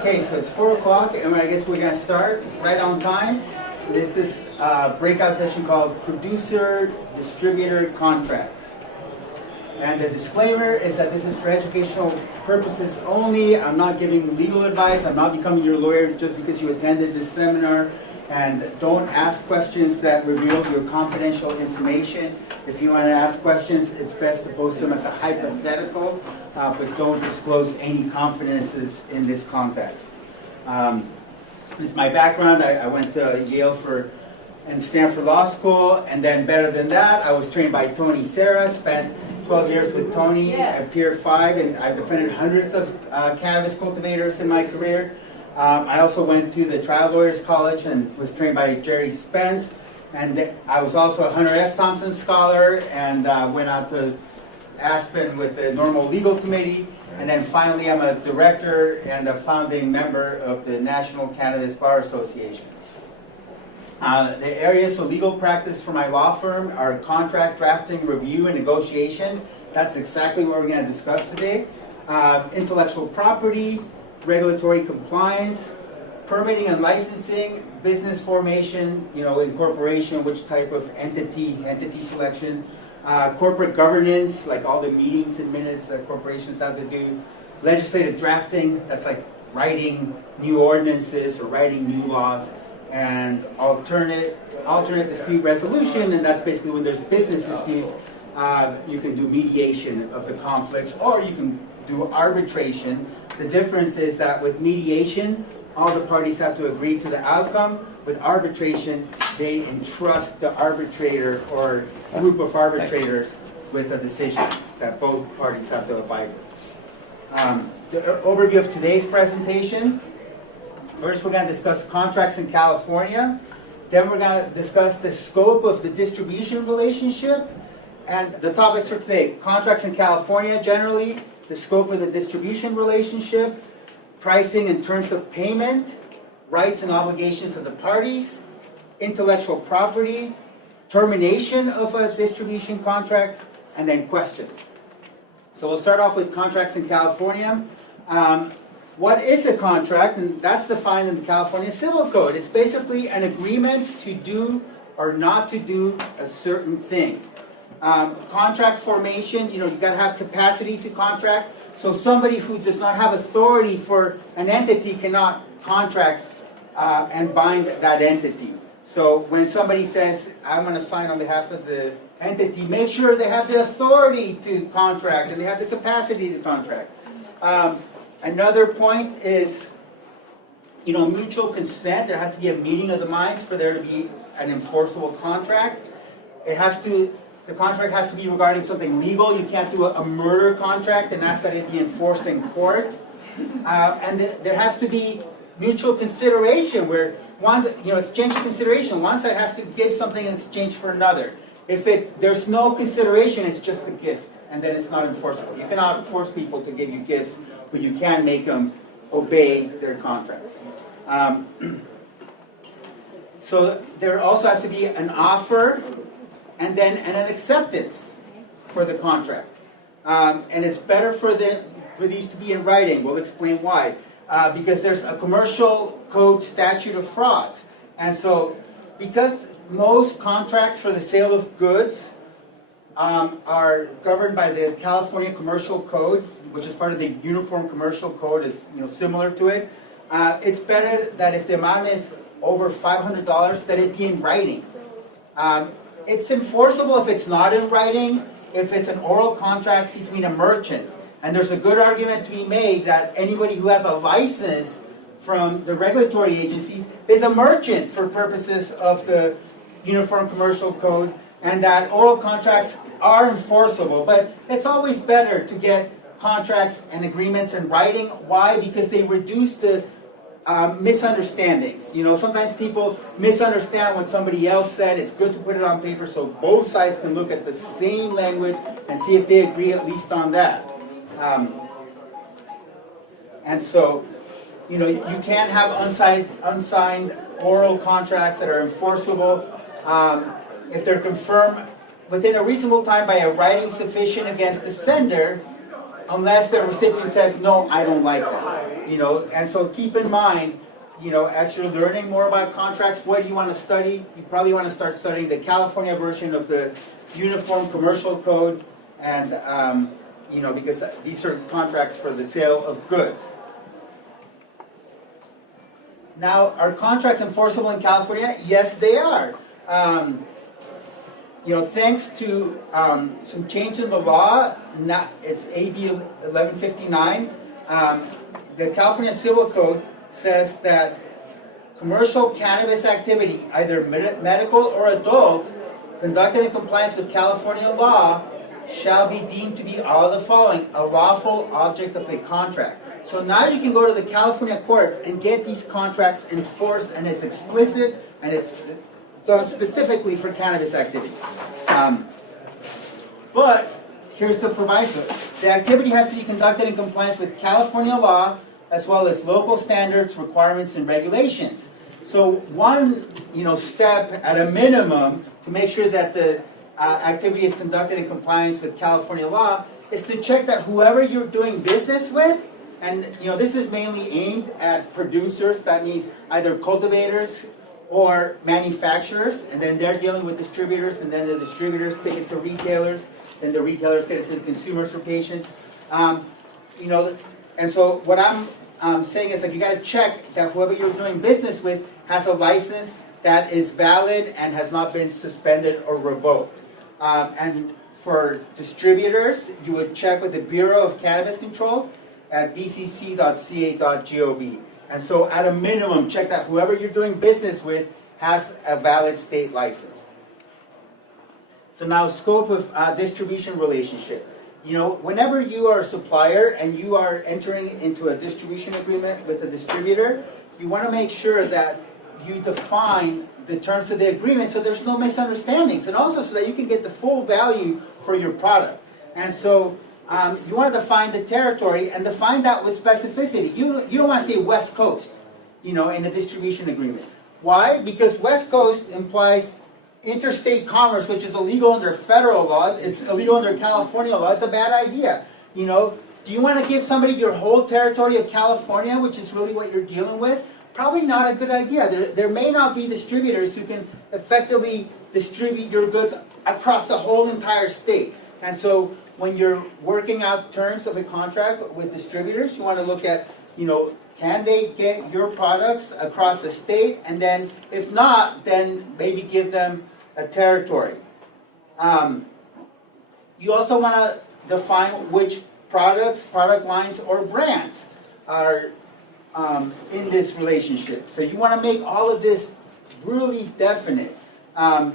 Okay, so it's 4 o'clock, and I guess we're going to start right on time. This is a breakout session called Producer-Distributor Contracts. And the disclaimer is that this is for educational purposes only. I'm not giving legal advice. I'm not becoming your lawyer just because you attended this seminar. And don't ask questions that reveal your confidential information. If you want to ask questions, it's best to post them as a hypothetical, but don't disclose any confidences in this context. This is my background. I went to Yale and Stanford Law School, and then better than that, I was trained by Tony Serra, spent 12 years with Tony at Pier 5, and I've defended hundreds of cannabis cultivators in my career. I also went to the Trial Lawyers College and was trained by Jerry Spence, and I was also a Hunter S. Thompson Scholar, and went out to Aspen with the Normal Legal Committee, and then finally I'm a director and a founding member of the National Cannabis Bar Association. The areas of legal practice for my law firm are contract drafting, review, and negotiation. That's exactly what we're going to discuss today. Intellectual property, regulatory compliance, permitting and licensing, business formation, incorporation, which type of entity selection, corporate governance, like all the meetings and minutes that corporations have to do, legislative drafting, that's like writing new ordinances or writing new laws, and alternate dispute resolution, and that's basically when there's business disputes, you can do mediation of the conflicts, or you can do arbitration. The difference is that with mediation, all the parties have to agree to the outcome. With arbitration, they entrust the arbitrator or group of arbitrators with a decision that both parties have to abide with. The overview of today's presentation. First, we're going to discuss contracts in California. Then we're going to discuss the scope of the distribution relationship. And the topics for today: contracts in California generally, the scope of the distribution relationship, pricing and terms of payment, rights and obligations of the parties, intellectual property, termination of a distribution contract, and then questions. So we'll start off with contracts in California. What is a contract? And that's defined in the California Civil Code. It's basically an agreement to do or not to do a certain thing. Contract formation, you got to have capacity to contract. So somebody who does not have authority for an entity cannot contract and bind that entity. So when somebody says, I'm going to sign on behalf of the entity, make sure they have the authority to contract and they have the capacity to contract. Another point is, mutual consent. There has to be a meeting of the minds for there to be an enforceable contract. The contract has to be regarding something legal. You can't do a murder contract and ask that it be enforced in court. And there has to be mutual consideration where exchange of consideration. One side has to give something in exchange for another. If there's no consideration, it's just a gift, and then it's not enforceable. You cannot force people to give you gifts, but you can make them obey their contracts. So there also has to be an offer and then an acceptance for the contract. And it's better for these to be in writing. We'll explain why. Because there's a commercial code statute of frauds. And so because most contracts for the sale of goods are governed by the California Commercial Code, which is part of the Uniform Commercial Code, is similar to it, it's better that if the amount is over $500, that it be in writing. It's enforceable if it's not in writing, if it's an oral contract between a merchant. And there's a good argument to be made that anybody who has a license from the regulatory agencies is a merchant for purposes of the Uniform Commercial Code, and that oral contracts are enforceable. But it's always better to get contracts and agreements in writing. Why? Because they reduce the misunderstandings. Sometimes people misunderstand what somebody else said. It's good to put it on paper so both sides can look at the same language and see if they agree at least on that. And so, you can't have unsigned oral contracts that are enforceable if they're confirmed within a reasonable time by a writing sufficient against the sender unless the recipient says, no, I don't like that. You know, and so keep in mind, you know, as you're learning more about contracts, what do you want to study? You probably want to start studying the California version of the Uniform Commercial Code, and you know, because these are contracts for the sale of goods. Now, are contracts enforceable in California? Yes, they are. You know, thanks to some change in the law, it's AB 1159, the California Civil Code says that commercial cannabis activity, either medical or adult, conducted in compliance with California law, shall be deemed to be all of the following: a lawful object of a contract. So now you can go to the California courts and get these contracts enforced, and it's explicit, and it's done specifically for cannabis activity. But here's the proviso: the activity has to be conducted in compliance with California law, as well as local standards, requirements, and regulations. So one, you know, step at a minimum to make sure that the activity is conducted in compliance with California law is to check that whoever you're doing business with, and you know, this is mainly aimed at producers, that means either cultivators or manufacturers, and then they're dealing with distributors, and then the distributors take it to retailers, then the retailers get it to the consumers for patients. You know, and so what I'm saying is that you got to check that whoever you're doing business with has a license that is valid and has not been suspended or revoked. And for distributors, you would check with the Bureau of Cannabis Control at bcc.ca.gov. And so at a minimum, check that whoever you're doing business with has a valid state license. So now, scope of distribution relationship. You know, whenever you are a supplier and you are entering into a distribution agreement with a distributor, you want to make sure that you define the terms of the agreement so there's no misunderstandings, and also so that you can get the full value for your product. And so you want to define the territory and define that with specificity. You don't want to say West Coast, you know, in a distribution agreement. Why? Because West Coast implies interstate commerce, which is illegal under federal law. It's illegal under California law. It's a bad idea. You know, do you want to give somebody your whole territory of California, which is really what you're dealing with? Probably not a good idea. There may not be distributors who can effectively distribute your goods across the whole entire state. And so when you're working out terms of a contract with distributors, you want to look at, you know, can they get your products across the state? And then if not, then maybe give them a territory. You also want to define which products, product lines, or brands are in this relationship. So you want to make all of this really definite. And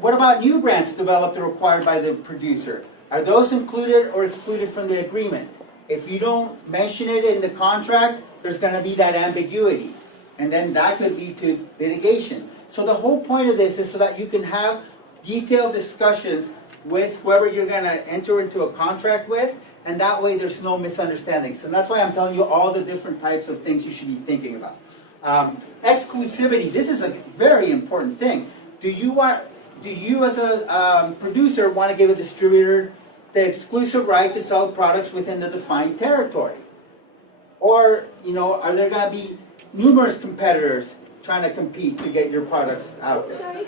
what about new brands developed or acquired by the producer? Are those included or excluded from the agreement? If you don't mention it in the contract, there's going to be that ambiguity. And then that could lead to litigation. So the whole point of this is so that you can have detailed discussions with whoever you're going to enter into a contract with, and that way there's no misunderstandings. And that's why I'm telling you all the different types of things you should be thinking about. Exclusivity, this is a very important thing. Do you as a producer want to give a distributor the exclusive right to sell products within the defined territory? Or, you know, are there going to be numerous competitors trying to compete to get your products out there?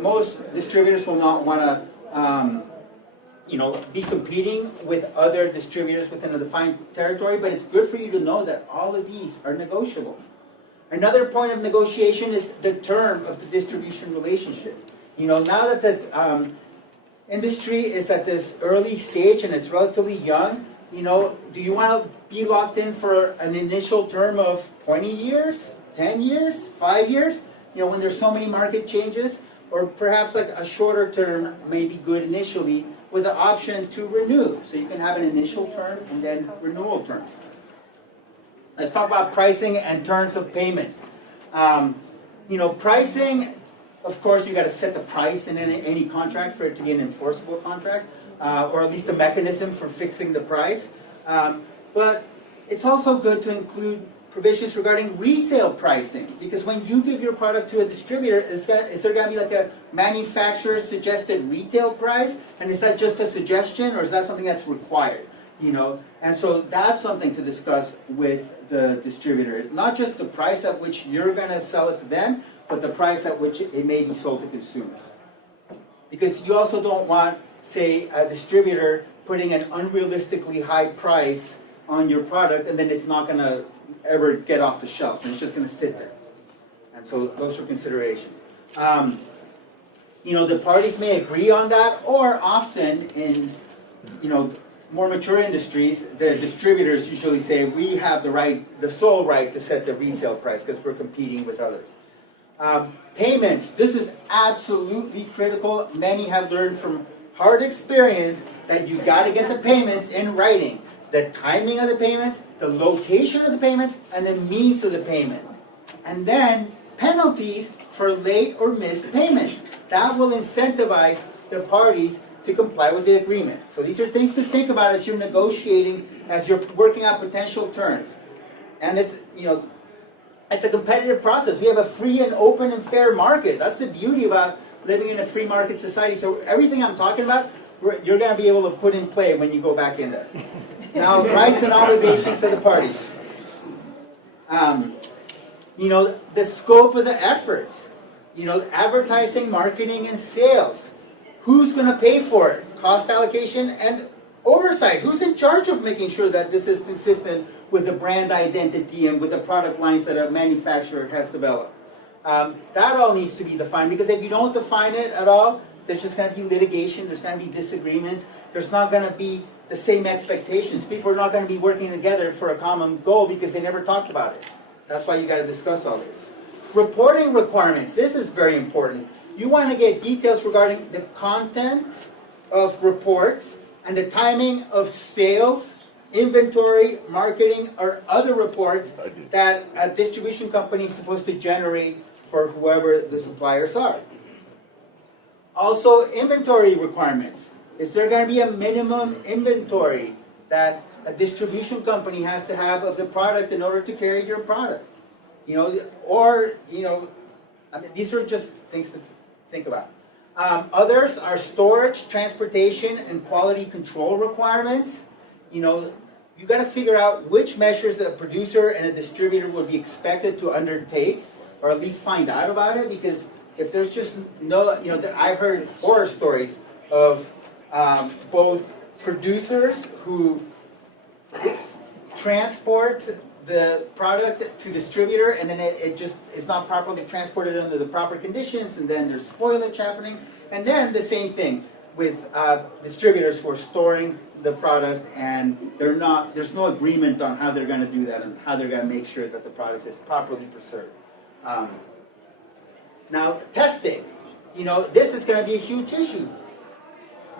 Most distributors will not want to, you know, be competing with other distributors within a defined territory, but it's good for you to know that all of these are negotiable. Another point of negotiation is the term of the distribution relationship. You know, now that the industry is at this early stage and it's relatively young, you know, do you want to be locked in for an initial term of 20 years, 10 years, 5 years? You know, when there's so many market changes? Or perhaps like a shorter term may be good initially with the option to renew. So you can have an initial term and then renewal terms. Let's talk about pricing and terms of payment. You know, pricing, of course, you got to set the price in any contract for it to be an enforceable contract, or at least a mechanism for fixing the price. But it's also good to include provisions regarding resale pricing, because when you give your product to a distributor, is there going to be like a manufacturer suggested retail price, and is that just a suggestion, or is that something that's required? And so that's something to discuss with the distributor. Not just the price at which you're going to sell it to them, but the price at which it may be sold to consumers. Because you also don't want, say, a distributor putting an unrealistically high price on your product, and then it's not going to ever get off the shelves, and it's just going to sit there. And so those are considerations. The parties may agree on that, or often in, more mature industries, the distributors usually say, we have the sole right to set the resale price because we're competing with others. Payments, this is absolutely critical. Many have learned from hard experience that you got to get the payments in writing. The timing of the payments, the location of the payments, and the means of the payment. And then penalties for late or missed payments. That will incentivize the parties to comply with the agreement. So these are things to think about as you're negotiating, as you're working out potential terms. And it's a competitive process. We have a free and open and fair market. That's the beauty about living in a free market society. So everything I'm talking about, you're going to be able to put in play when you go back in there. Now, rights and obligations of the parties. The scope of the efforts. Advertising, marketing, and sales. Who's going to pay for it? Cost allocation and oversight. Who's in charge of making sure that this is consistent with the brand identity and with the product lines that a manufacturer has developed? That all needs to be defined, because if you don't define it at all, there's just going to be litigation, there's going to be disagreements, there's not going to be the same expectations. People are not going to be working together for a common goal because they never talked about it. That's why you got to discuss all this. Reporting requirements. This is very important. You want to get details regarding the content of reports and the timing of sales, inventory, marketing, or other reports that a distribution company is supposed to generate for whoever the suppliers are. Also, inventory requirements. Is there going to be a minimum inventory that a distribution company has to have of the product in order to carry your product? These are just things to think about. Others are storage, transportation, and quality control requirements. You got to figure out which measures a producer and a distributor would be expected to undertake, or at least find out about it, because if there's just no, I've heard horror stories of both producers who transport the product to distributor, and then it just is not properly transported under the proper conditions, and then there's spoilage happening. And then the same thing with distributors who are storing the product, and there's no agreement on how they're going to do that and how they're going to make sure that the product is properly preserved. Now, testing. This is going to be a huge issue.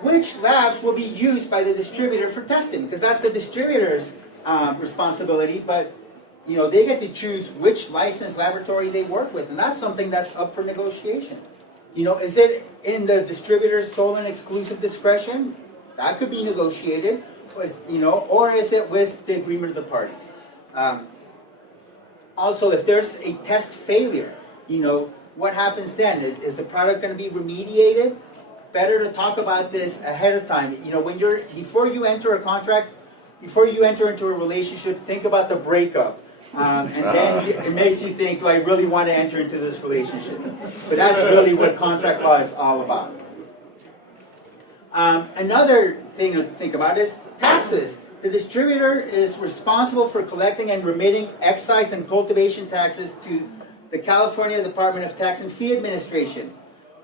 Which labs will be used by the distributor for testing? Because that's the distributor's responsibility, but they get to choose which licensed laboratory they work with, and that's something that's up for negotiation. Is it in the distributor's sole and exclusive discretion? That could be negotiated, or is it with the agreement of the parties? Also, if there's a test failure, what happens then? Is the product going to be remediated? Better to talk about this ahead of time. Before you enter a contract, before you enter into a relationship, think about the breakup. And then it makes you think, do I really want to enter into this relationship? But that's really what contract law is all about. Another thing to think about is taxes. The distributor is responsible for collecting and remitting excise and cultivation taxes to the California Department of Tax and Fee Administration.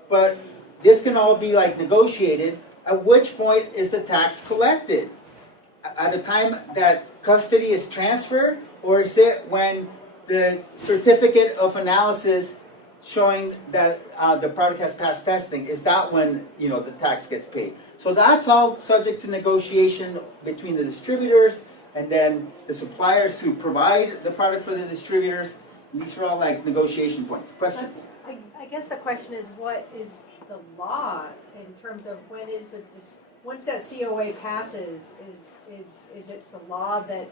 But this can all be negotiated. At which point is the tax collected? At the time that custody is transferred, or is it when the certificate of analysis showing that the product has passed testing? Is that when the tax gets paid? So that's all subject to negotiation between the distributors and then the suppliers who provide the product for the distributors. And these are all negotiation points. Questions? I guess the question is, what is the law in terms of once that COA passes, is it the law that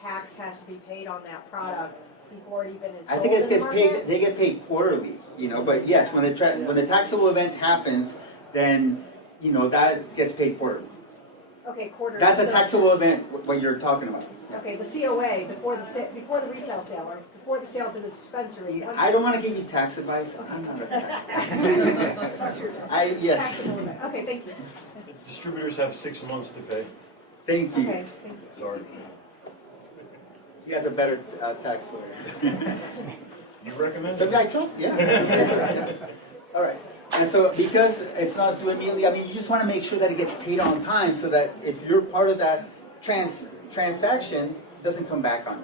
tax has to be paid on that product before it even is sold? I think it gets paid. paid. They get paid quarterly, But yes, when the taxable event happens, then that gets paid quarterly. Okay, quarter. That's a so- taxable event, what you're talking about. Okay, the COA, before the retail sale, or before the sale to the dispensary. I don't want to give you tax advice. I'm not a tax. Yes. Taxable event. Okay, thank you. Distributors have 6 months to pay. Thank you. Okay, thank you. Sorry. He has a better tax lawyer. You recommend So it? I trust, yeah. All right. And so because it's not due immediately, I mean, you just want to make sure that it gets paid on time so that if you're part of that transaction, it doesn't come back on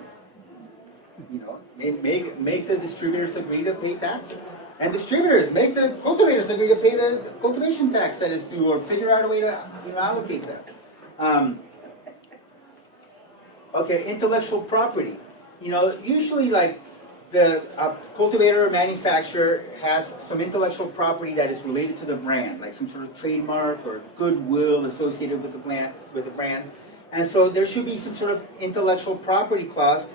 you. You know, make the distributors agree to pay taxes. And distributors, make the cultivators agree to pay the cultivation tax that is due, or figure out a way to allocate that. Okay, intellectual property. You know, usually like the cultivator or manufacturer has some intellectual property that is related to the brand, like some sort of trademark or goodwill associated with the brand. And so there should be some sort of intellectual property clause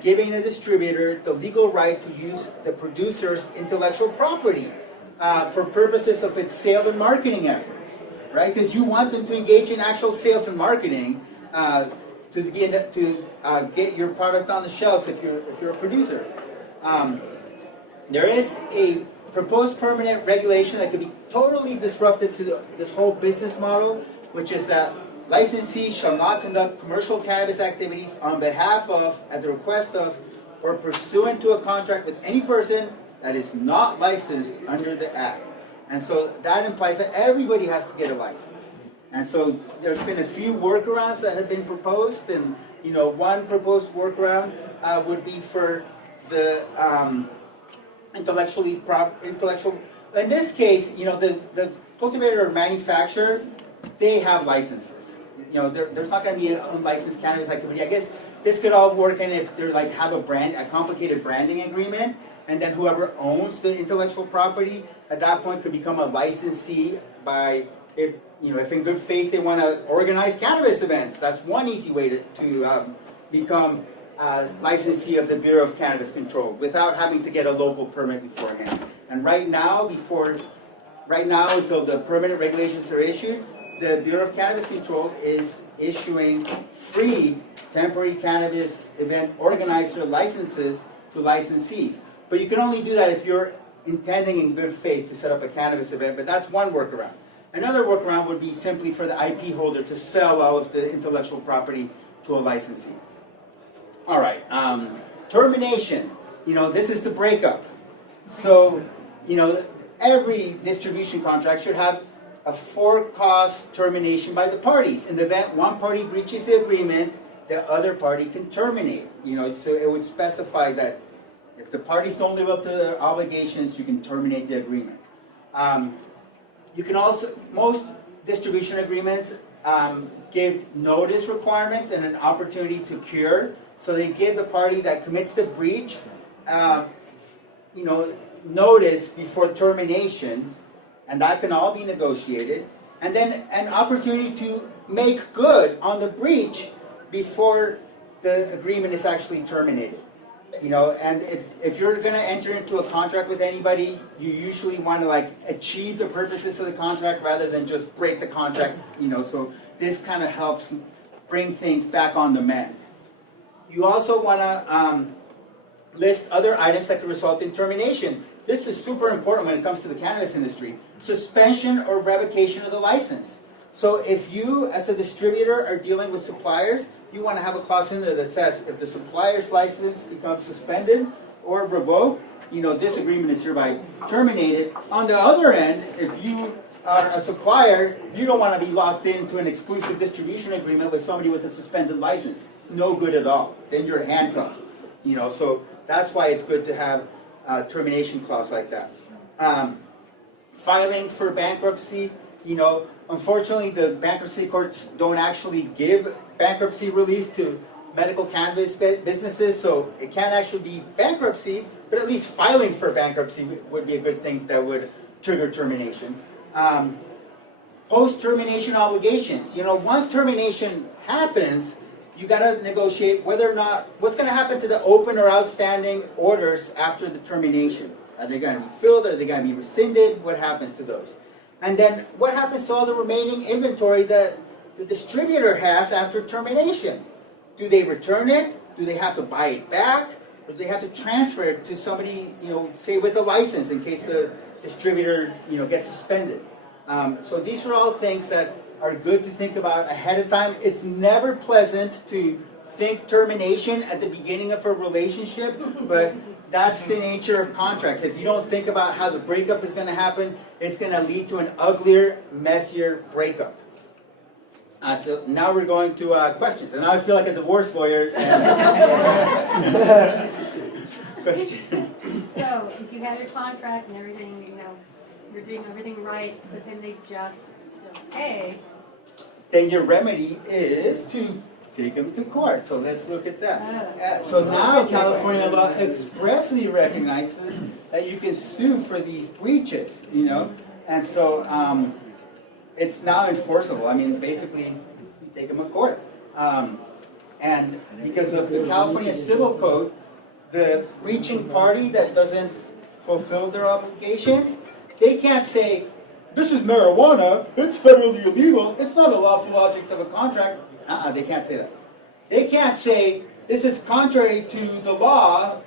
giving the distributor the legal right to use the producer's intellectual property for purposes of its sale and marketing efforts, right? Because you want them to engage in actual sales and marketing to get your product on the shelves if you're a producer. There is a proposed permanent regulation that could be totally disruptive to this whole business model, which is that licensees shall not conduct commercial cannabis activities on behalf of, at the request of, or pursuant to a contract with any person that is not licensed under the Act. And so that implies that everybody has to get a license. And so there's been a few workarounds that have been proposed, and one proposed workaround would be for the intellectual. In this case, the cultivator or manufacturer, they have licenses. There's not going to be an unlicensed cannabis activity. I guess this could all work in if they're have a complicated branding agreement, and then whoever owns the intellectual property at that point could become a licensee by if in good faith they want to organize cannabis events. That's one easy way to become licensee of the Bureau of Cannabis Control without having to get a local permit beforehand. And right now, until the permanent regulations are issued, the Bureau of Cannabis Control is issuing free temporary cannabis event organizer licenses to licensees. But you can only do that if you're intending in good faith to set up a cannabis event, but that's one workaround. Another workaround would be simply for the IP holder to sell all of the intellectual property to a licensee. All right, termination. This is the breakup. So, every distribution contract should have a for-cause termination by the parties. In the event one party breaches the agreement, the other party can terminate. So it would specify that if the parties don't live up to their obligations, you can terminate the agreement. You can also, most distribution agreements give notice requirements and an opportunity to cure. So they give the party that commits the breach, notice before termination, and that can all be negotiated. And then an opportunity to make good on the breach before the agreement is actually terminated. And if you're going to enter into a contract with anybody, you usually want to achieve the purposes of the contract rather than just break the contract. So this kind of helps bring things back on the mend. You also want to list other items that could result in termination. This is super important when it comes to the cannabis industry. Suspension or revocation of the license. So if you, as a distributor, are dealing with suppliers, you want to have a clause in there that says if the supplier's license becomes suspended or revoked, this agreement is hereby terminated. On the other end, if you are a supplier, you don't want to be locked into an exclusive distribution agreement with somebody with a suspended license. No good at all. Then you're handcuffed. So that's why it's good to have a termination clause like that. Filing for bankruptcy, unfortunately the bankruptcy courts don't actually give bankruptcy relief to medical cannabis businesses, so it can't actually be bankruptcy, but at least filing for bankruptcy would be a good thing that would trigger termination. Post-termination obligations. Once termination happens, you got to negotiate whether or not, what's going to happen to the open or outstanding orders after the termination. Are they going to be filled? Are they going to be rescinded? What happens to those? And then what happens to all the remaining inventory that the distributor has after termination. Do they return it? Do they have to buy it back? Or do they have to transfer it to somebody, say with a license in case the distributor, gets suspended? So these are all things that are good to think about ahead of time. It's never pleasant to think termination at the beginning of a relationship, but that's the nature of contracts. If you don't think about how the breakup is going to happen, it's going to lead to an uglier, messier breakup. So now we're going to questions. And now I feel like a divorce lawyer. Question. So, if you have your contract and everything, you're doing everything right, but then they just don't pay. Then your remedy is to take them to court. So let's look at that. So now California law expressly recognizes that you can sue for these breaches, and so it's now enforceable. I mean, basically, you take them to court. And because of the California Civil Code, the breaching party that doesn't fulfill their obligations, they can't say, this is marijuana, it's federally illegal, it's not a lawful object of a contract. They can't say that. They can't say, this is contrary to the law,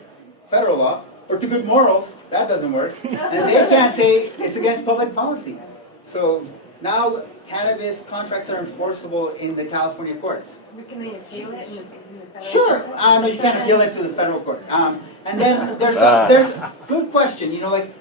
federal law, or to good morals. That doesn't work. And they can't say it's against public policy. So now cannabis contracts are enforceable in the California courts. But can they appeal it in the federal Sure. court? No, you can't appeal it to the federal court. And then there's a good question. Like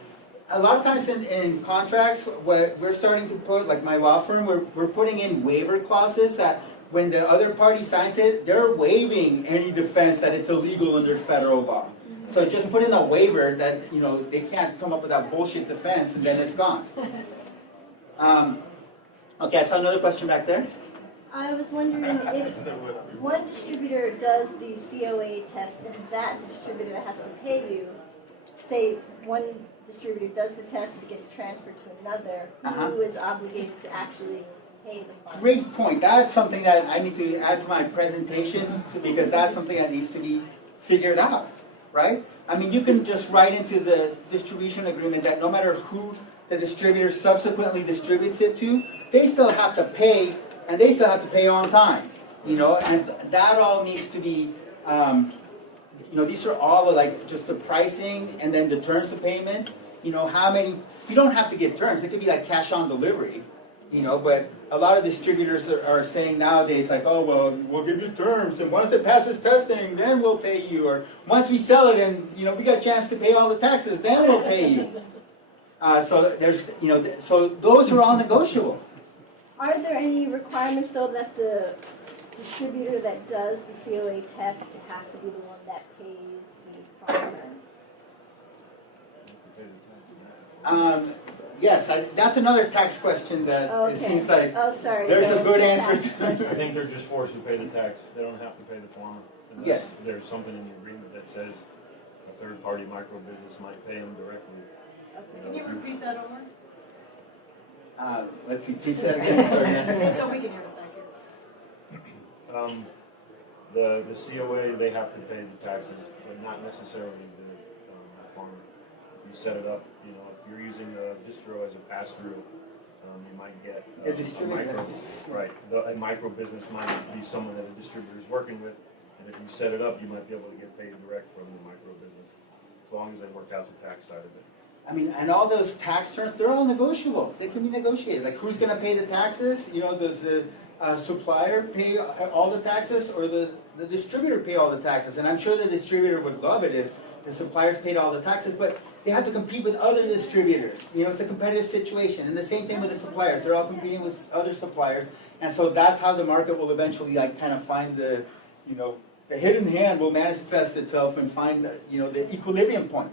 a lot of times in contracts, what we're starting to put, like my law firm, we're putting in waiver clauses that when the other party signs it, they're waiving any defense that it's illegal under federal law. So just put in a waiver that, they can't come up with that bullshit defense and then it's gone. Okay, I saw another question back there. I was wondering if one distributor does the COA test, is that distributor that has to pay you? Say one distributor does the test, it gets transferred to another, who is obligated to actually pay the fine? Great point. That's something that I need to add to my presentation because that's something that needs to be figured out, right? I mean, you can just write into the distribution agreement that no matter who the distributor subsequently distributes it to, they still have to pay, and they still have to pay on time, and that all needs to be, these are all like just the pricing and then the terms of payment, how many, you don't have to give terms, it could be like cash on delivery, but a lot of distributors are saying nowadays like, oh, well, we'll give you terms, and once it passes testing, then we'll pay you, or once we sell it and, we got a chance to pay all the taxes, then we'll pay you. So there's, so those are all negotiable. Are there any requirements though that the distributor that does the COA test has to be the one that pays the fine? Yes, that's another tax question that it seems like sorry. there's a good answer to. I think they're just forced to pay the tax. They don't have to pay the farmer. Unless Yes. there's something in the agreement that says a third-party micro business might pay them directly. Can you repeat that over? Let's see, please say that again. Sorry. So we can hear it back here. The COA, they have to pay the taxes, but not necessarily the farmer. If you set it up, if you're using a distro as a pass-through, you might get a micro, right? A micro business might be someone that a distributor is working with, and if you set it up, you might be able to get paid direct from the micro business, as long as they work out the tax side of it. I mean, and all those tax terms, they're all negotiable. They can be negotiated. Like, who's going to pay the taxes? Does the supplier pay all the taxes, or the distributor pay all the taxes? And I'm sure the distributor would love it if the suppliers paid all the taxes, but they have to compete with other distributors. It's a competitive situation. And the same thing with the suppliers. They're all competing with other suppliers. And so that's how the market will eventually kind of find the hidden hand will manifest itself and find, the equilibrium point.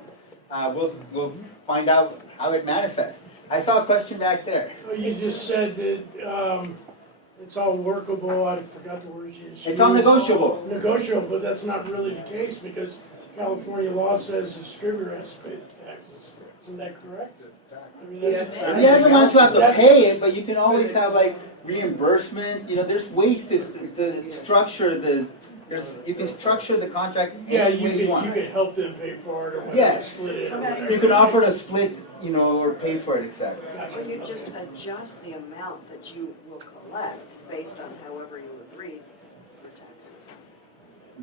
We'll find out how it manifests. I saw a question back there. You just said that it's all workable, I forgot the words you used. It's all negotiable. Negotiable, but that's not really the case because California law says the distributor has to pay the taxes. Isn't that correct? I mean, They're the ones who have to pay it, but you can always have like reimbursement. There's ways to structure you can structure the contract. Yeah, any way you want. can help them pay for it or whatever, Yes. split it or whatever. You can offer to split, or pay for it, etc. Or you just adjust the amount that you will collect based on however you agreed for taxes.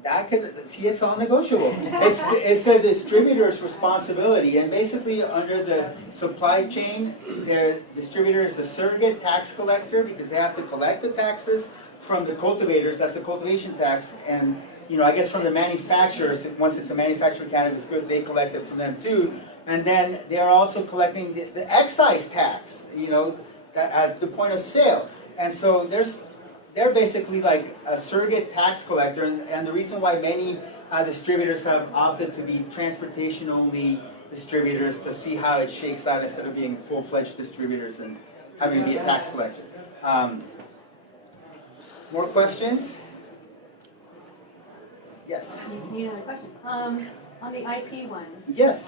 That could, see, it's all negotiable. It's the distributor's responsibility, and basically under the supply chain, their distributor is a surrogate tax collector because they have to collect the taxes from the cultivators, that's the cultivation tax, and I guess from the manufacturers, once it's a manufactured cannabis good, they collect it from them too. And then they're also collecting the excise tax, at the point of sale. And so they're basically like a surrogate tax collector, and the reason why many distributors have opted to be transportation-only distributors to see how it shakes out instead of being full-fledged distributors and having to be a tax collector. More questions? Yes. Need another question. On the IP one, Yes.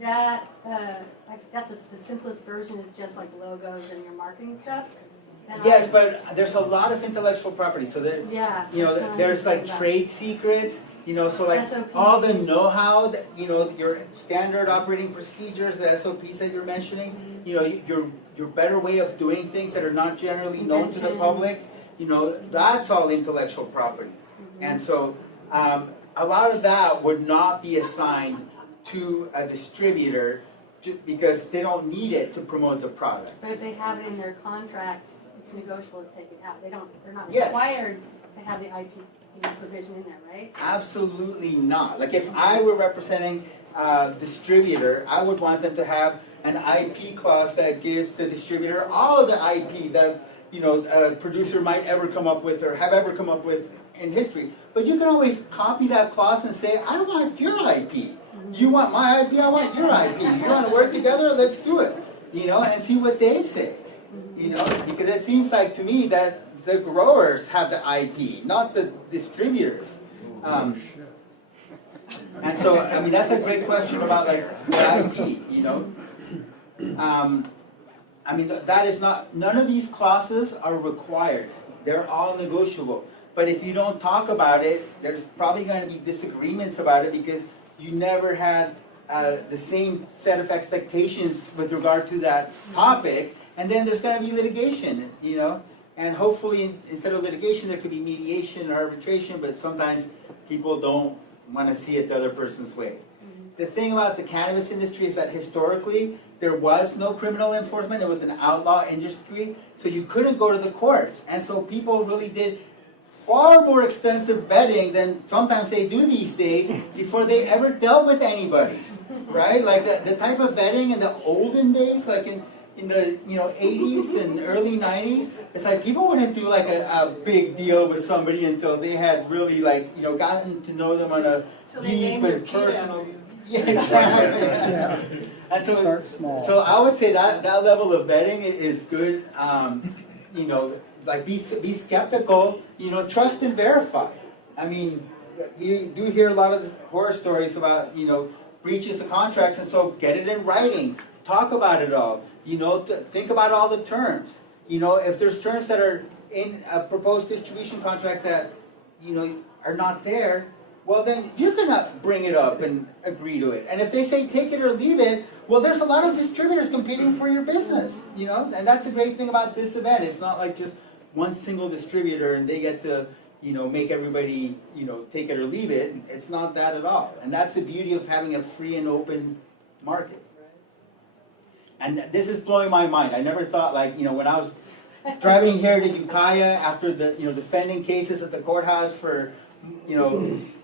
that's the simplest version is just like logos and your marketing stuff? And Yes, but there's a lot of intellectual property, so there, Yeah. there's like trade secrets, so like SOPs. all the know-how that, your standard operating procedures, the SOPs that you're mentioning, your better way of doing things that are not generally known to the public, that's all intellectual property. And so, a lot of that would not be assigned to a distributor because they don't need it to promote the product. But if they have it in their contract, it's negotiable to take it out. They're not Yes. required to have the IP provision in there, right? Absolutely not. Like if I were representing a distributor, I would want them to have an IP clause that gives the distributor all of the IP that a producer might ever come up with or have ever come up with in history. But you can always copy that clause and say, I want your IP. You want my IP, I want your IP. You want to work together, let's do it. And see what they say. Because it seems like to me that the growers have the IP, not the distributors. And so, that's a great question about like the IP, that is not, none of these clauses are required. They're all negotiable. But if you don't talk about it, there's probably going to be disagreements about it because you never had the same set of expectations with regard to that topic. And then there's going to be litigation, and hopefully instead of litigation there could be mediation or arbitration, but sometimes people don't want to see it the other person's way. The thing about the cannabis industry is that historically there was no criminal enforcement, it was an outlaw industry, so you couldn't go to the courts. And so people really did far more extensive vetting than sometimes they do these days before they ever dealt with anybody, right? Like the type of vetting in the olden days, like in the 80s and early 90s, it's like people wouldn't do like a big deal with somebody until they had really like gotten to know them on a deep and personal. Yeah, exactly. And so I would say that level of vetting is good. Like be skeptical. Trust and verify. You do hear a lot of horror stories about breaches of contracts, and so get it in writing. Talk about it all. Think about all the terms. If there's terms that are in a proposed distribution contract that, are not there, well then you can bring it up and agree to it. And if they say take it or leave it, well there's a lot of distributors competing for your business, and that's the great thing about this event. It's not like just one single distributor and they get to, make everybody, take it or leave it. It's not that at all. And that's the beauty of having a free and open market. And this is blowing my mind. I never thought, like, when I was driving here to Ukiah after the, defending cases at the courthouse for,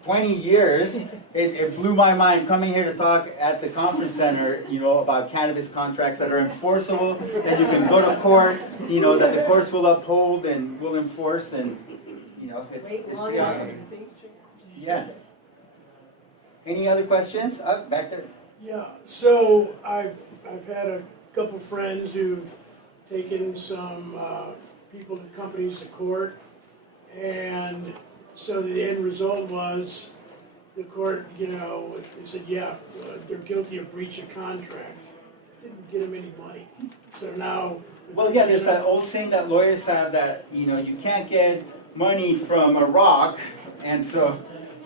20 years, it blew my mind coming here to talk at the conference center, about cannabis contracts that are enforceable, that you can go to court, that the courts will uphold and will enforce, and, it's pretty awesome. Yeah. Any other questions? Back there. Yeah, so I've had a couple friends who've taken some people, companies to court, and so the end result was the court, they said, yeah, they're guilty of breach of contract. Didn't get them any money. So now. Well, yeah, there's that old saying that lawyers have that, you can't get money from a rock, and so,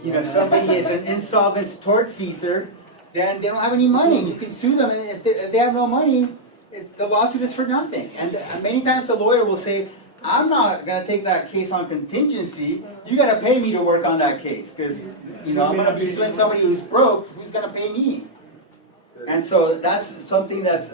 if somebody is an insolvent tortfeasor, then they don't have any money. You can sue them, and if they have no money, the lawsuit is for nothing. And many times the lawyer will say, I'm not going to take that case on contingency. You got to pay me to work on that case because I'm going to be suing somebody who's broke. Who's going to pay me? And so that's something that's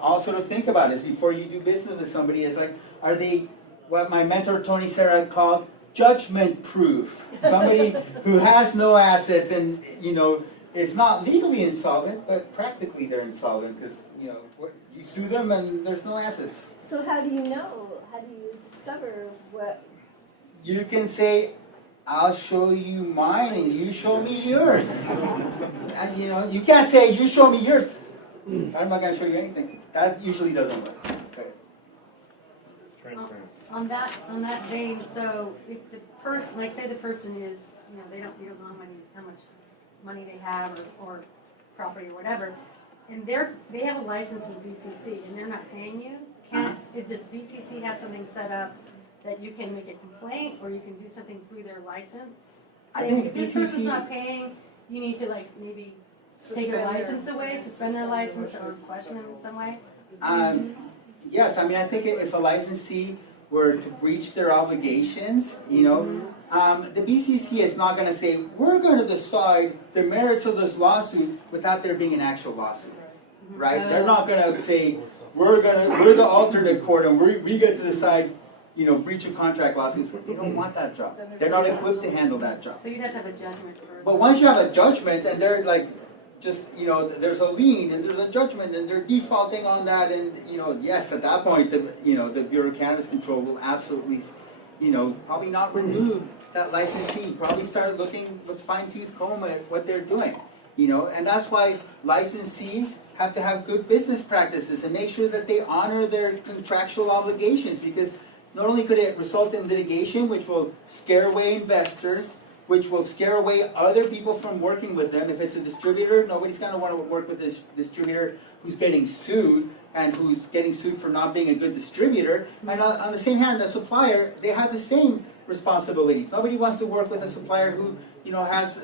also to think about is before you do business with somebody is like, are they what my mentor Tony Serra called judgment proof? Somebody who has no assets and is not legally insolvent, but practically they're insolvent because you sue them and there's no assets. So how do you know? How do you discover what? You can say, I'll show you mine and you show me yours. And you can't say, you show me yours. I'm not going to show you anything. That usually doesn't work. Okay. Transparency. On that vein, so if the person, like say the person is, you don't know how much money they have or property or whatever, and they have a license with BCC and they're not paying you, does BCC have something set up that you can make a complaint or you can do something through their license? I Say, think if this BCC person's not paying, you need to maybe take their license away, suspend their license or question them in some way? Yes, I think if a licensee were to breach their obligations, the BCC is not going to say, we're going to decide the merits of this lawsuit without there being an actual lawsuit, right? They're not going to say, we're the alternate court and we get to decide, breach of contract lawsuits. They don't want that job. They're not equipped to handle that job. So you'd have to have a judgment first. But once you have a judgment and they're there's a lien and there's a judgment and they're defaulting on that and yes, at that point the Bureau of Cannabis Control will absolutely probably not renew that licensee, probably start looking with fine-tooth comb at what they're doing, and that's why licensees have to have good business practices and make sure that they honor their contractual obligations, because not only could it result in litigation, which will scare away investors, which will scare away other people from working with them. If it's a distributor, nobody's going to want to work with this distributor who's getting sued and who's getting sued for not being a good distributor. And on the same hand, the supplier, they have the same responsibilities. Nobody wants to work with a supplier who, has,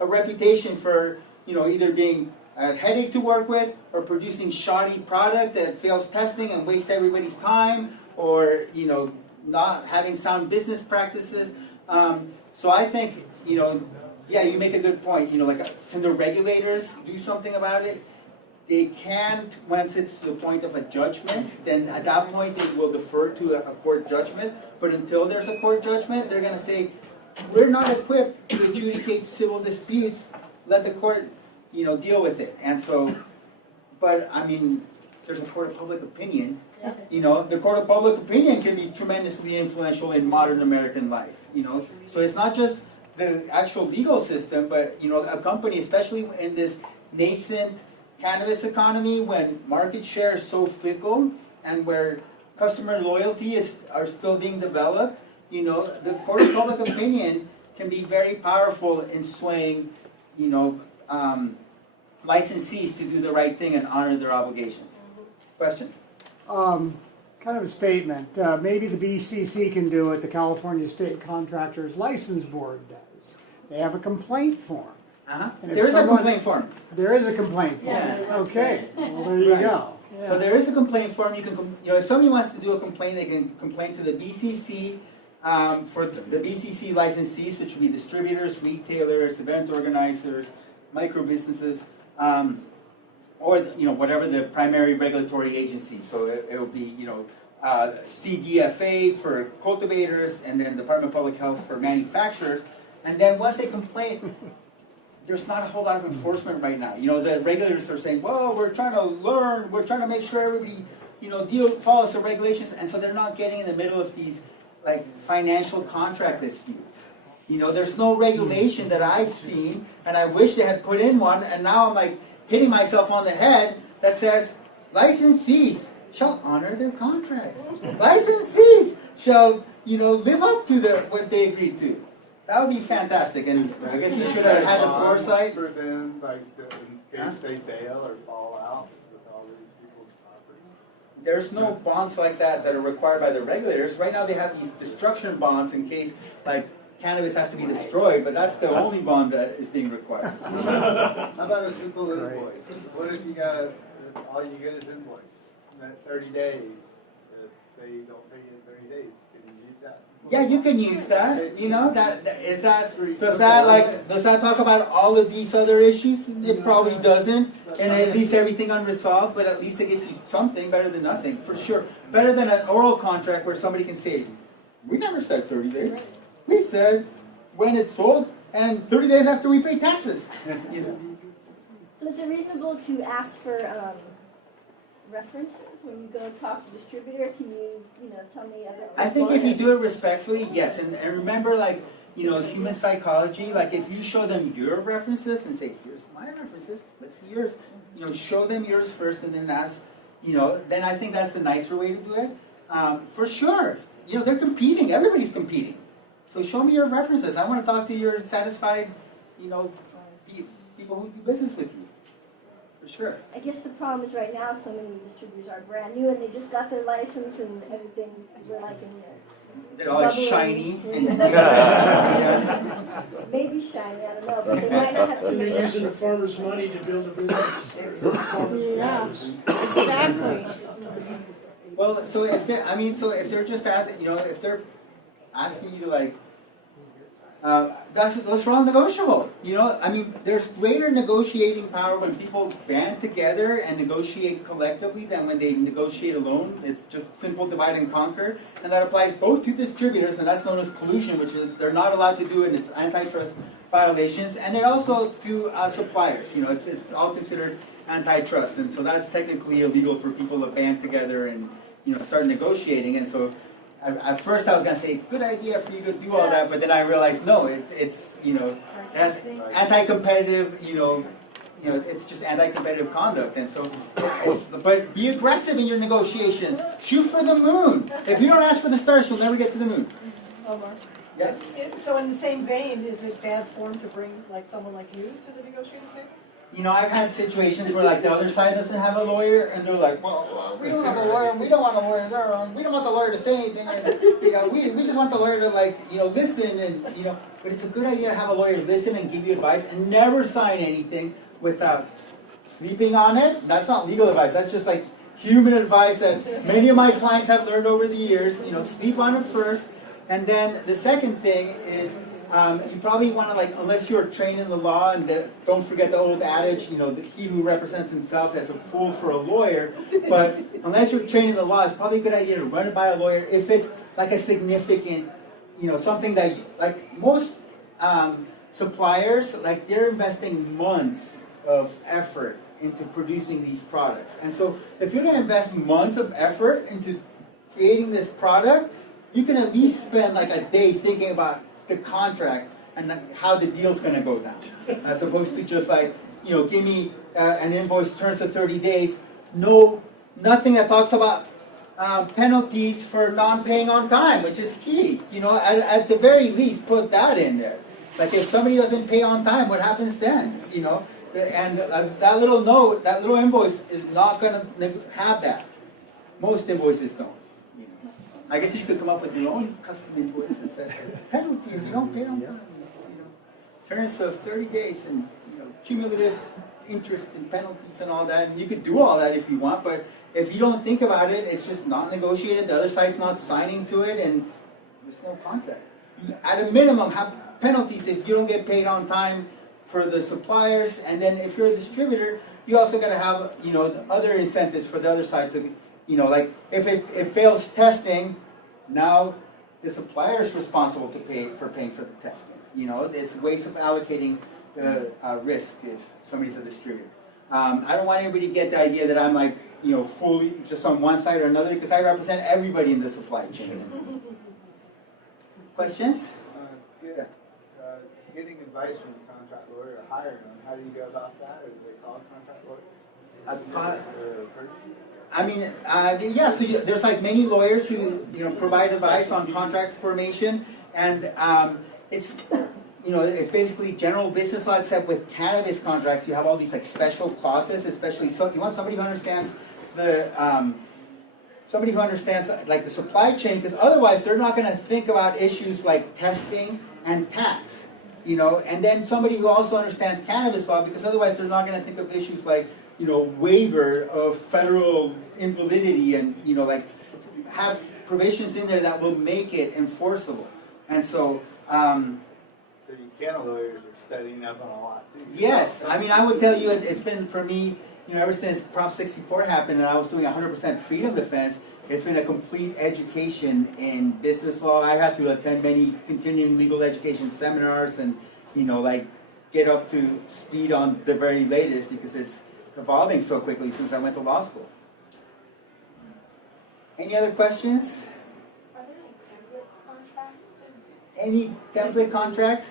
a reputation for, either being a headache to work with or producing shoddy product that fails testing and wastes everybody's time, or, not having sound business practices. So I think, you make a good point. Can the regulators do something about it? They can, once it's to the point of a judgment, then at that point they will defer to a court judgment. But until there's a court judgment, they're going to say, we're not equipped to adjudicate civil disputes. Let the court, deal with it. And so, but there's a court of public opinion. The court of public opinion can be tremendously influential in modern American life. So it's not just the actual legal system, but a company, especially in this nascent cannabis economy, when market share is so fickle and where customer loyalty are still being developed, the court of public opinion can be very powerful in swaying, licensees to do the right thing and honor their obligations. Question? Kind of a statement. Maybe the BCC can do it, the California State Contractors License Board does. They have a complaint form. And if There is a complaint form. There is a complaint form. Okay, well, there you go. So there is a complaint form. You can, if somebody wants to do a complaint, they can complain to the BCC for the BCC licensees, which would be distributors, retailers, event organizers, micro businesses, or whatever the primary regulatory agency. So it will be CDFA for cultivators, and then Department of Public Health for manufacturers. And then once they complain, there's not a whole lot of enforcement right now. The regulators are saying, well, we're trying to learn, we're trying to make sure everybody, follows the regulations, and so they're not getting in the middle of these financial contract disputes. There's no regulation that I've seen, and I wish they had put in one, and now I'm hitting myself on the head that says, licensees shall honor their contracts. Licensees shall, live up to what they agreed to. That would be fantastic, and I guess we should have had the foresight. For them, in case they bail or fall out with all these people's property? There's no bonds like that are required by the regulators. Right now they have these destruction bonds in case, cannabis has to be destroyed, but that's the only bond that is being required. How about a simple invoice? What if you got, all you get is invoice, and at 30 days, if they don't pay you in 30 days, can you use that? Yeah, you can use that, you know, does that talk about all of these other issues? It probably doesn't, and it leaves everything unresolved, but at least it gives you something better than nothing, for sure. Better than an oral contract where somebody can say, we never said 30 days. We said when it's sold and 30 days after we pay taxes. You know? So is it reasonable to ask for references when you go talk to distributor? Can you know, tell me other? I think if you do it respectfully, yes. And remember, like, you know, human psychology, like if you show them your references and say, here's my references, let's see yours. You know, show them yours first and then ask, you know, then I think that's the nicer way to do it. For sure. You know, they're competing. Everybody's competing. So show me your references. I want to talk to your satisfied, you know, people who do business with you. For sure. I guess the problem is right now so many distributors are brand new and they just got their license and everything, we're like in the They're all bubbly. shiny. And, Maybe shiny, I don't know, but they might not have And they're to. using the farmer's money to build a business. Yeah, exactly. well, so if they, I mean, so if they're just asking, you know, if they're asking you to like, that's all negotiable. You know, I mean, there's greater negotiating power when people band together and negotiate collectively than when they negotiate alone. It's just simple divide and conquer, and that applies both to distributors, and that's known as collusion, which is, they're not allowed to do, and it's antitrust violations, and then also to suppliers. You know, it's all considered antitrust, and so that's technically illegal for people to band together and, you know, start negotiating, and so. At first I was going to say, good idea for you to do all that, but then I realized, no, it's you know, that's anti-competitive, you know, it's just anti-competitive conduct. And so, but be aggressive in your negotiations. Shoot for the moon. If you don't ask for the stars, you'll never get to the moon. Omar? Yeah. So in the same vein, is it bad form to bring like someone like you to the negotiating table? You know, I've had situations where like the other side doesn't have a lawyer, and they're like, well, we don't have a lawyer, and we don't want a lawyer, we don't want the lawyer to say anything, and, you know, we just want the lawyer to like, you know, listen, and, you know, but it's a good idea to have a lawyer listen and give you advice, and never sign anything without sleeping on it. That's not legal advice, that's just like human advice that many of my clients have learned over the years. You know, sleep on it first, and then the second thing is, you probably want to, like, unless you're trained in the law, and don't forget the old adage, you know, that he who represents himself as a fool for a lawyer, but unless you're trained in the law, it's probably a good idea to run it by a lawyer if it's like a significant, you know, something that, like most suppliers, like they're investing months of effort into producing these products. And so if you're going to invest months of effort into creating this product, you can at least spend like a day thinking about the contract and how the deal's going to go down, as opposed to just like, you know, give me an invoice turns to 30 days, nothing that talks about penalties for non-paying on time, which is key. You know, at the very least, put that in there. Like if somebody doesn't pay on time, what happens then? You know, and that little note, that little invoice is not going to have that. Most invoices don't. I guess you could come up with your own custom invoice that says penalty if you don't pay on time. You know, terms of 30 days and, you know, cumulative interest and penalties and all that. And you could do all that if you want, but if you don't think about it, it's just not negotiated. The other side's not signing to it, and there's no contract. You, at a minimum, have penalties if you don't get paid on time for the suppliers, and then if you're a distributor, you also got to have, you know, the other incentives for the other side to. You know, like if it fails testing, now the supplier is responsible to paying for the testing. You know, it's ways of allocating the risk if somebody's a distributor. I don't want anybody to get the idea that I'm like, you know, fully just on one side or another, because I represent everybody in the supply chain. Questions? Getting advice from a contract lawyer or hiring one, how do you go about that? Or do they call a contract lawyer? I mean, yeah, so there's like many lawyers who, you know, provide advice on contract formation, and it's, you know, it's basically general business law, except with cannabis contracts, you have all these like special clauses, especially, so you want somebody who understands the, like the supply chain, because otherwise they're not going to think about issues like testing and tax. You know, and then somebody who also understands cannabis law, because otherwise they're not going to think of issues like, you know, waiver of federal invalidity and, you know, like have provisions in there that will make it enforceable. And so, So you canna lawyers are studying up on a lot too. yes, I mean, I would tell you, it's been for me, you know, ever since Prop 64 happened and I was doing 100% freedom defense, it's been a complete education in business law. I had to attend many continuing legal education seminars and, you know, like get up to speed on the very latest because it's evolving so quickly since I went to law school. Any other questions? Are there any template contracts? Any template contracts?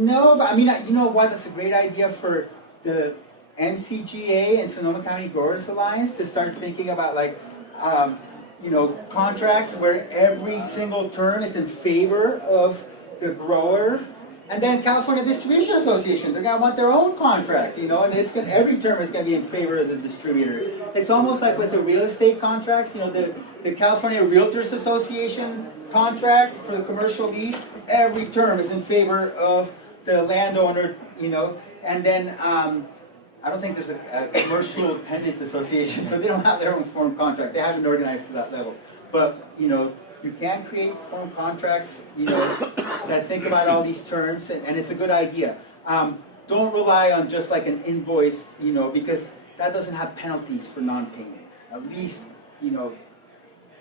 No, but I mean, you know what, that's a great idea for the MCGA and Sonoma County Growers Alliance to start thinking about like, you know, contracts where every single term is in favor of the grower. And then California Distribution Association, they're gonna want their own contract, you know, and it's gonna, every term is gonna be in favor of the distributor. It's almost like with the real estate contracts, you know, the California Realtors Association contract for the commercial lease, every term is in favor of the landowner, you know, and then, I don't think there's a commercial tenant association, so they don't have their own form contract. They haven't organized to that level. But, you know, you can create form contracts, you know, that think about all these terms, and it's a good idea. Don't rely on just like an invoice, you know, because that doesn't have penalties for non-payment. At least, you know,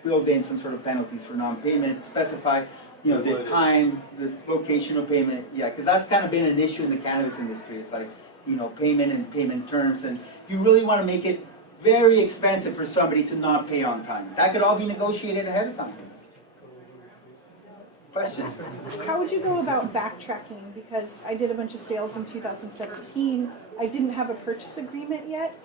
build in some sort of penalties for non-payment, specify, you know, the time, the location of payment, yeah, because that's kind of been an issue in the cannabis industry. It's like, you know, payment and payment terms, and you really want to make it very expensive for somebody to not pay on time. That could all be negotiated ahead of time. Questions? How would you go about backtracking? Because I did a bunch of sales in 2017. I didn't have a purchase agreement yet,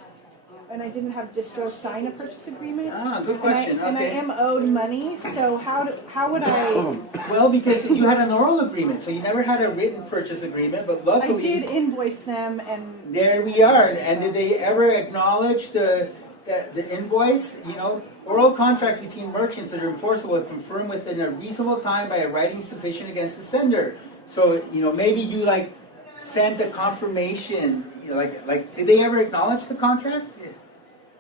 and I didn't have distro sign a purchase agreement. Ah, good question. And I Okay. am owed money, so how would I? Well, because you had an oral agreement, so you never had a written purchase agreement, but I luckily, did invoice them, and there we are. And did they ever acknowledge the invoice? You know, oral contracts between merchants that are enforceable are confirmed within a reasonable time by a writing sufficient against the sender. So, you know, maybe you like sent a confirmation, you know, like did they ever acknowledge the contract?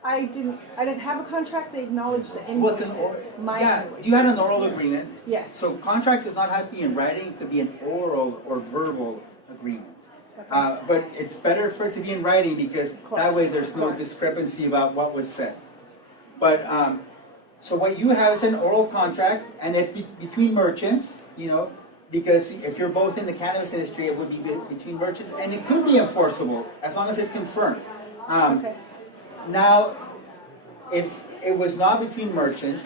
I didn't have a contract. They acknowledged the What's invoices. an oral? My Yeah, invoices. you had an oral agreement. Yes. So contract does not have to be in writing, it could be an oral or verbal agreement. Okay. But it's better for it to be in writing because course, that way there's of no course. discrepancy about what was said. But, so what you have is an oral contract and it's between merchants, you know, because if you're both in the cannabis industry, it would be between merchants and it could be enforceable as long as it's confirmed. Okay. Now, if it was not between merchants,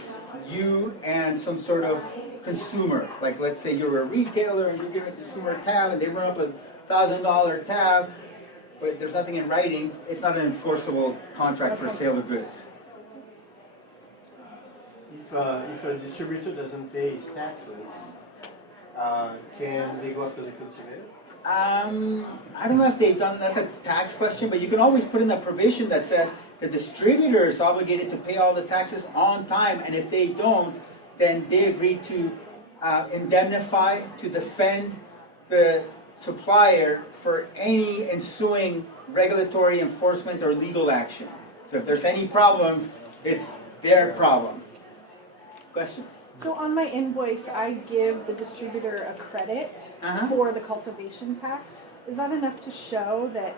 you and some sort of consumer, like let's say you're a retailer and you're giving a consumer a tab and they run up $1,000 tab, but there's nothing in writing, it's not an enforceable contract for sale of goods. If a distributor doesn't pay his taxes, can they go after the cultivator? I don't know if they've done, that's a tax question, but you can always put in a provision that says the distributor is obligated to pay all the taxes on time, and if they don't, then they agree to indemnify, to defend the supplier for any ensuing regulatory enforcement or legal action. So if there's any problems, it's their problem. Question? So on my invoice, I give the distributor a credit for the cultivation tax. Is that enough to show that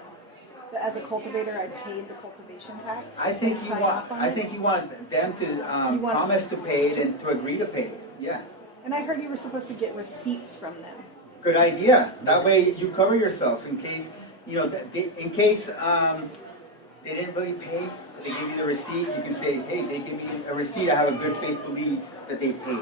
as a cultivator I paid the cultivation tax? I think They you sign want. off on I it? think you want them to You want- promise to pay it and to agree to pay it. Yeah, And I heard you were supposed to get receipts from them. good idea. That way you cover yourself in case you know. In case they didn't really pay, they give you the receipt. You can say, hey, they give me a receipt. I have a good faith belief that they paid.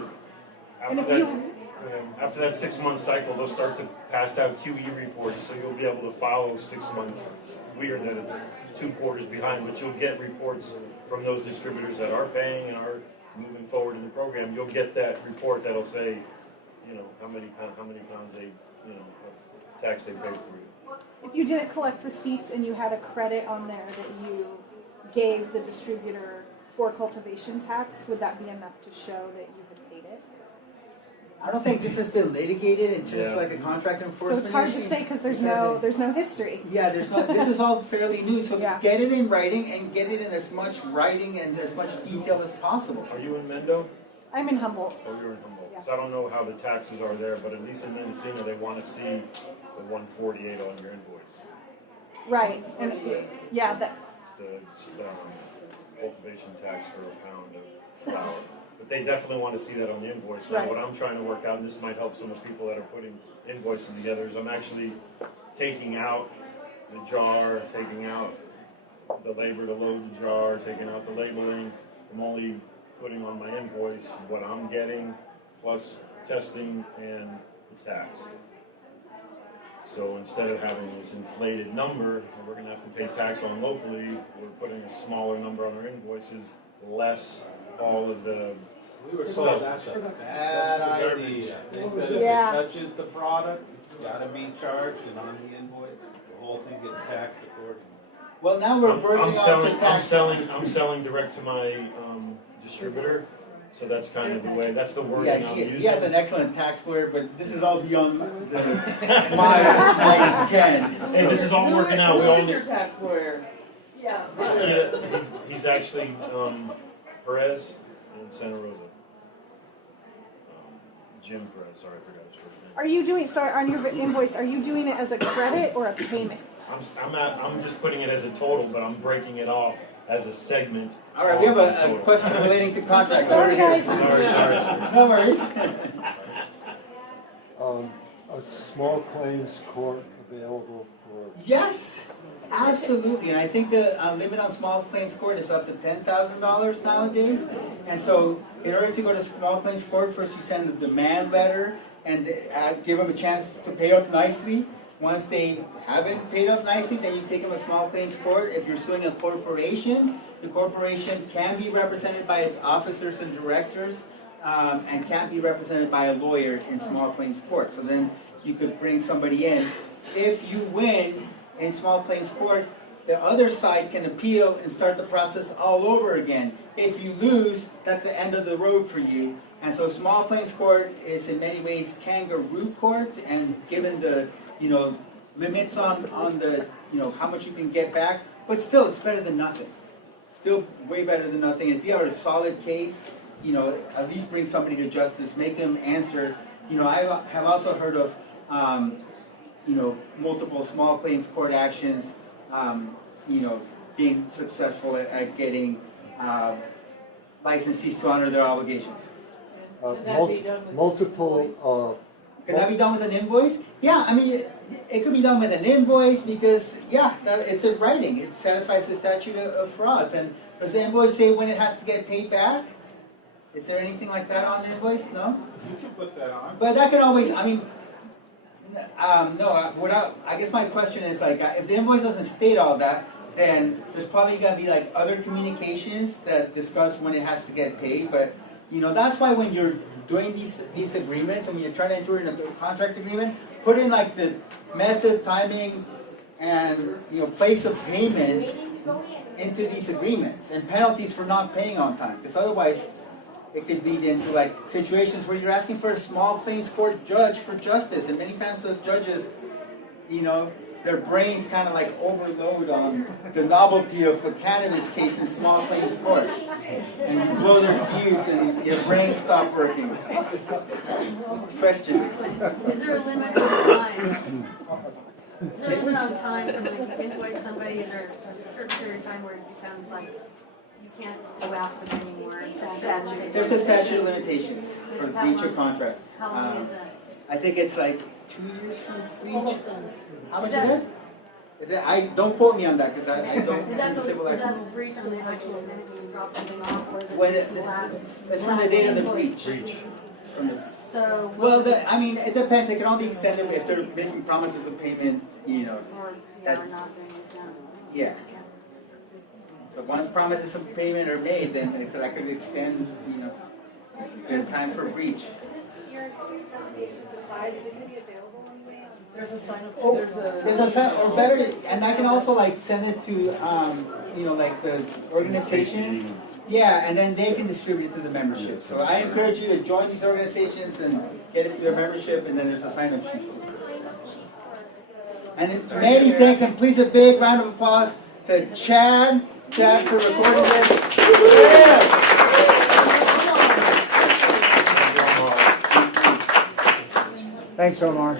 And After if that, after that 6-month cycle, they'll start to pass out QE reports, so you'll be able to follow 6 months. It's weird that it's 2 quarters behind, but you'll get reports from those distributors that are paying and are moving forward in the program. You'll get that report that'll say, you know, how many pounds they, you know, of tax they paid for you. If you didn't collect receipts and you had a credit on there that you gave the distributor for cultivation tax, would that be enough to show that you had paid it? I don't think this has been litigated in just Yeah. like a contract So enforcement it's hard to issue. say because there's no history. Yeah, this is all fairly new, so Yeah. get it in writing and get it in as much writing and as much detail as possible. Are you in Mendo? I'm in Humboldt. Oh, you're in Humboldt. Yeah. So I don't know how the taxes are there, but at least in Mendocino, they want to see the 148 on your invoice. Right, and yeah, that, It's the cultivation tax for a pound of flour. But they definitely want to see that on the invoice. Now, Right. what I'm trying to work out, and this might help some of the people that are putting invoices together, is I'm actually taking out the jar, taking out the labor to load the jar, taking out the labeling. I'm only putting on my invoice what I'm getting, plus testing and the tax. So instead of having this inflated number, that we're gonna have to pay tax on locally, we're putting a smaller number on our invoices, less all of the, We were told that's a bad idea. They said if Yeah. it touches the product, it's gotta be charged and on the invoice, the whole thing gets taxed accordingly. Well, now we're verging off the tax. I'm selling direct to my distributor, so that's kind of the way, that's the Yeah, wording I'm he using. has an excellent tax lawyer, but this is all beyond my ken. Hey, this is all working out, we all need. tax lawyer? Yeah. Yeah, he's actually, Perez in Santa Rosa. Jim Perez, sorry, I forgot his first name. are you doing, sorry, on your invoice, are you doing it as a credit or a payment? I'm just putting it as a total, but I'm breaking it off as a segment. All right, we have on the a total. question relating to contracts. Sorry, over here. guys. No worries. A small claims court available for, Yes, absolutely, and I think the limit on small claims court is up to $10,000 nowadays. And so, in order to go to small claims court, first you send the demand letter and give them a chance to pay up nicely. Once they haven't paid up nicely, then you take them to small claims court. If you're suing a corporation, the corporation can be represented by its officers and directors, and can't be represented by a lawyer in small claims court. So then you could bring somebody in. If you win in small claims court, the other side can appeal and start the process all over again. If you lose, that's the end of the road for you. And so small claims court is in many ways kangaroo court, and given the, limits on the, how much you can get back, but still it's better than nothing. Still way better than nothing. If you have a solid case, at least bring somebody to justice, make them answer. I have also heard of, multiple small claims court actions, being successful at getting licensees to honor their obligations. multiple, Can that be done with an invoice? Yeah, I mean, it could be done with an invoice because, it's in writing. It satisfies the statute of frauds. And does the invoice say when it has to get paid back? Is there anything like that on the invoice? No? You can put that on. But that can always, I guess my question is if the invoice doesn't state all that, then there's probably gonna be other communications that discuss when it has to get paid, but, that's why when you're doing these agreements, and when you're trying to enter in a contract agreement, put in the method, timing, and, place of payment into these agreements, and penalties for not paying on time, because otherwise, it could lead into situations where you're asking for a small claims court judge for justice, and many times those judges, their brains kind of overload on the novelty of a cannabis case in small claims court, and you blow their fuse and your brains stop working. Question. Is there a limit on time? Is there a limit on time from when you invoice somebody, is there a certain period of time where it becomes you can't go after them anymore? There's a statute of limitations for breach of contract. How long is that? I think it's 2 years for breach. How much is it? Don't quote me on that, because I don't Is that do civil the license. breach on the actual minute when you drop something off, or is When it the last? It's from the date of the invoice? breach. From the So. Well, it depends. It can all be extended if they're making promises of payment, Or, or not doing it, Yeah. So once promises of payment are made, then that could extend, the time for breach. There's a sign up, Oh, there's a sign, or better, and I can also send it to, the organizations. Yeah, and then they can distribute to the membership. So I encourage you to join these organizations and get into their membership, and then there's a sign-up sheet. And then many thanks, and please a big round of applause to Chad for recording this. Thanks, Omar.